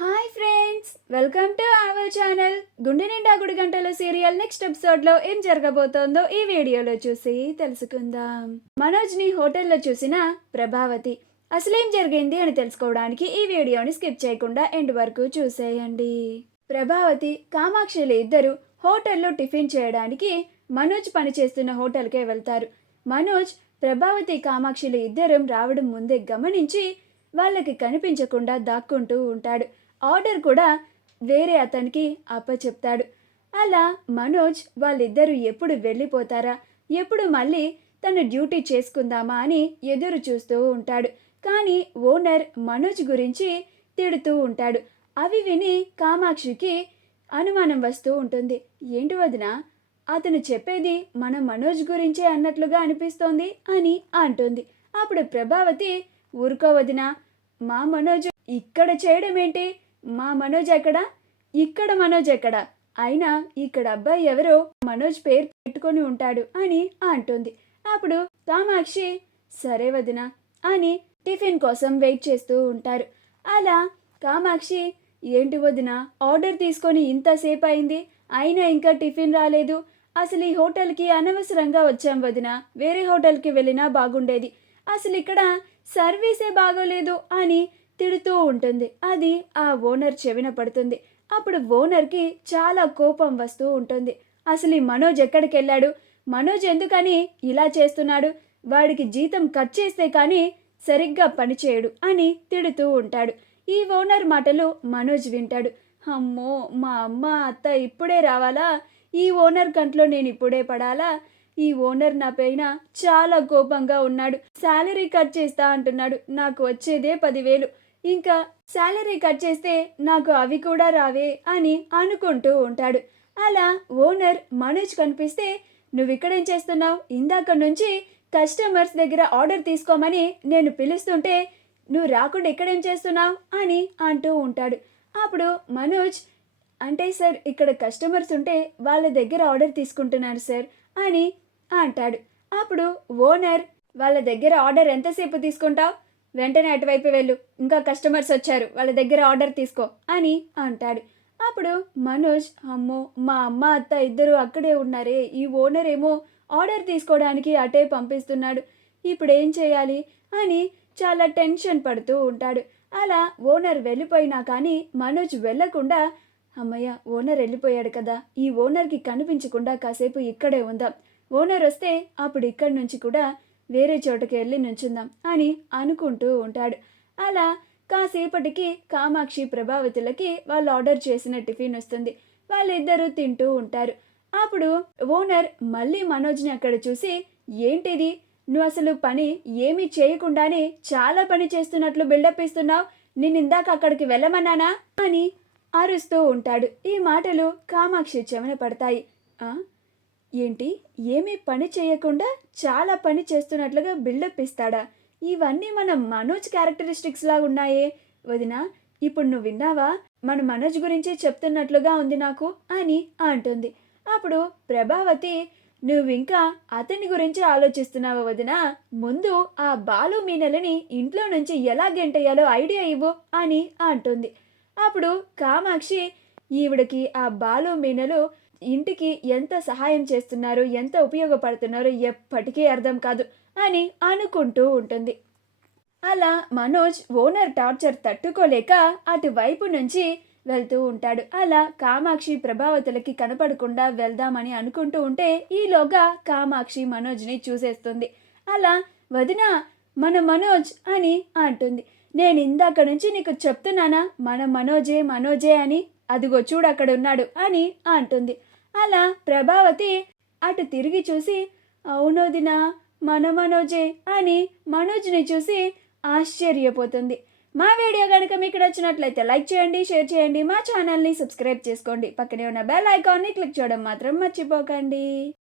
Hi friends, welcome to our channel. గుండె నిండా గుడి గంటల సీరియల్ నెక్స్ట్ ఎపిసోడ్లో ఏం జరగబోతోందో ఈ వీడియోలో చూసి తెలుసుకుందాం. మనోజ్ని హోటల్లో చూసిన ప్రభావతి అసలేం జరిగింది అని తెలుసుకోవడానికి ఈ వీడియోని స్కిప్ చేయకుండా ఎండ్ వరకు చూసేయండి. ప్రభావతి, కామాక్షిలు ఇద్దరు హోటల్లో టిఫిన్ చేయడానికి మనోజ్ పనిచేస్తున్న హోటల్కే వెళ్తారు. మనోజ్, ప్రభావతి, కామాక్షిలు ఇద్దరం రావడం ముందే గమనించి వాళ్ళకి కనిపించకుండా దాక్కుంటూ ఉంటాడు. ఆర్డర్ కూడా వేరే అతనికి అప్పచెప్తాడు. అలా మనోజ్ వాళ్ళిద్దరూ ఎప్పుడు వెళ్ళిపోతారా, ఎప్పుడు మళ్ళీ తన డ్యూటీ చేసుకుందామా అని ఎదురు చూస్తూ ఉంటాడు. కానీ ఓనర్ మనోజ్ గురించి తిడుతూ ఉంటాడు. అవి విని కామాక్షికి అనుమానం వస్తూ ఉంటుంది. ఏంటి వదినా, అతను చెప్పేది మన మనోజ్ గురించే అన్నట్లుగా అనిపిస్తోంది అని అంటుంది. అప్పుడు ప్రభావతి, ఊరుకో వదినా, మా మనోజ్ ఇక్కడ చేయడం ఏంటి? మా మనోజ్ ఎక్కడా? ఇక్కడ మనోజ్ ఎక్కడా? అయినా ఇక్కడ అబ్బాయి ఎవరో మనోజ్ పేరు పెట్టుకొని ఉంటాడు అని అంటుంది. అప్పుడు కామాక్షి, సరే వదినా అని టిఫిన్ కోసం వెయిట్ చేస్తూ ఉంటారు. అలా కామాక్షి, ఏంటి వదినా, ఆర్డర్ తీసుకొని ఇంతసేపు అయింది, అయినా ఇంకా టిఫిన్ రాలేదు. అసలు ఈ హోటల్కి అనవసరంగా వచ్చాం వదినా, వేరే హోటల్కి వెళ్ళినా బాగుండేది. అసలు ఇక్కడ సర్వీసే బాగోలేదు అని తిడుతూ ఉంటుంది. అది ఆ ఓనర్ చెవిన పడుతుంది. అప్పుడు ఓనర్కి చాలా కోపం వస్తూ ఉంటుంది. అసలు ఈ మనోజ్ ఎక్కడికి వెళ్ళాడు? మనోజ్ ఎందుకని ఇలా చేస్తున్నాడు? వాడికి జీతం కట్ చేస్తే కానీ సరిగ్గా పనిచేయడు అని తిడుతూ ఉంటాడు. ఈ ఓనర్ మాటలు మనోజ్ వింటాడు. అమ్మో, మా అమ్మ అత్త ఇప్పుడే రావాలా? ఈ ఓనర్ కంట్లో నేను ఇప్పుడే పడాలా? ఈ ఓనర్ నా పైన చాలా కోపంగా ఉన్నాడు. శాలరీ కట్ చేస్తా అంటున్నాడు. నాకు వచ్చేదే 10,000, ఇంకా శాలరీ కట్ చేస్తే నాకు అవి కూడా రావే అని అనుకుంటూ ఉంటాడు. అలా ఓనర్ మనోజ్ కనిపిస్తే, నువ్వు ఇక్కడేం చేస్తున్నావు? ఇందాక నుంచి కస్టమర్స్ దగ్గర ఆర్డర్ తీసుకోమని నేను పిలుస్తుంటే నువ్వు రాకుండా ఇక్కడేం చేస్తున్నావు అని అంటూ ఉంటాడు. అప్పుడు మనోజ్, అంటే సార్, ఇక్కడ కస్టమర్స్ ఉంటే వాళ్ళ దగ్గర ఆర్డర్ తీసుకుంటున్నాను సార్ అని అంటాడు. అప్పుడు ఓనర్, వాళ్ళ దగ్గర ఆర్డర్ ఎంతసేపు తీసుకుంటావు? వెంటనే అటువైపు వెళ్ళు, ఇంకా కస్టమర్స్ వచ్చారు, వాళ్ళ దగ్గర ఆర్డర్ తీసుకో అని అంటాడు. అప్పుడు మనోజ్, అమ్మో, మా అమ్మ అత్త ఇద్దరు అక్కడే ఉన్నారే, ఈ ఓనర్ ఏమో ఆర్డర్ తీసుకోవడానికి అటే పంపిస్తున్నాడు, ఇప్పుడు ఏం చేయాలి అని చాలా టెన్షన్ పడుతూ ఉంటాడు. అలా ఓనర్ వెళ్ళిపోయినా కానీ మనోజ్ వెళ్ళకుండా, అమ్మయ్య, ఓనర్ వెళ్ళిపోయాడు కదా, ఈ ఓనర్కి కనిపించకుండా కాసేపు ఇక్కడే ఉందాం, ఓనర్ వస్తే అప్పుడు ఇక్కడి నుంచి కూడా వేరే చోటకి వెళ్ళి నుంచుందాం అని అనుకుంటూ ఉంటాడు. అలా కాసేపటికి కామాక్షి, ప్రభావతులకి వాళ్ళు ఆర్డర్ చేసిన టిఫిన్ వస్తుంది. వాళ్ళిద్దరూ తింటూ ఉంటారు. అప్పుడు ఓనర్ మళ్ళీ మనోజ్ని అక్కడ చూసి, ఏంటిది, నువ్వు అసలు పని ఏమీ చేయకుండానే చాలా పని చేస్తున్నట్లు బిల్డప్ ఇస్తున్నావు, నేను ఇందాక అక్కడికి వెళ్ళమన్నానా అని అరుస్తూ ఉంటాడు. ఈ మాటలు కామాక్షి చెవిన పడతాయి. ఏంటి, ఏమీ పని చేయకుండా చాలా పని చేస్తున్నట్లుగా బిల్డప్ ఇస్తాడా? ఇవన్నీ మన మనోజ్ క్యారెక్టరిస్టిక్స్ లాగా ఉన్నాయే వదినా, ఇప్పుడు నువ్వు విన్నావా? మన మనోజ్ గురించి చెప్తున్నట్లుగా ఉంది నాకు అని అంటుంది. అప్పుడు ప్రభావతి, నువ్వింకా అతని గురించి ఆలోచిస్తున్నావా వదినా? ముందు ఆ బాలు మీనలని ఇంట్లో నుంచి ఎలా గెంటేయాలో ఐడియా ఇవ్వు అని అంటుంది. అప్పుడు కామాక్షి, ఈవిడకి ఆ బాలు మీనలు ఇంటికి ఎంత సహాయం చేస్తున్నారు, ఎంత ఉపయోగపడుతున్నారో ఎప్పటికీ అర్థం కాదు అని అనుకుంటూ ఉంటుంది. అలా మనోజ్ ఓనర్ టార్చర్ తట్టుకోలేక అటువైపు నుంచి వెళ్తూ ఉంటాడు. అలా కామాక్షి ప్రభావతులకి కనపడకుండా వెళ్దామని అనుకుంటూ ఉంటే ఈలోగా కామాక్షి మనోజ్ని చూసేస్తుంది. అలా, వదినా, మన మనోజ్ అని అంటుంది. నేను ఇందాక నుంచి నీకు చెప్తున్నానా, మన మనోజే మనోజే అని, అదిగో చూడు అక్కడ ఉన్నాడు అని అంటుంది. అలా ప్రభావతి అటు తిరిగి చూసి, అవునోదినా, మన మనోజే అని మనోజ్ని చూసి ఆశ్చర్యపోతుంది. మా వీడియో కనుక మీకు నచ్చినట్లయితే లైక్ చేయండి, షేర్ చేయండి, మా ఛానల్ని సబ్స్క్రైబ్ చేసుకోండి, పక్కనే ఉన్న బెల్ ఐకాన్ని క్లిక్ చేయడం మాత్రం మర్చిపోకండి.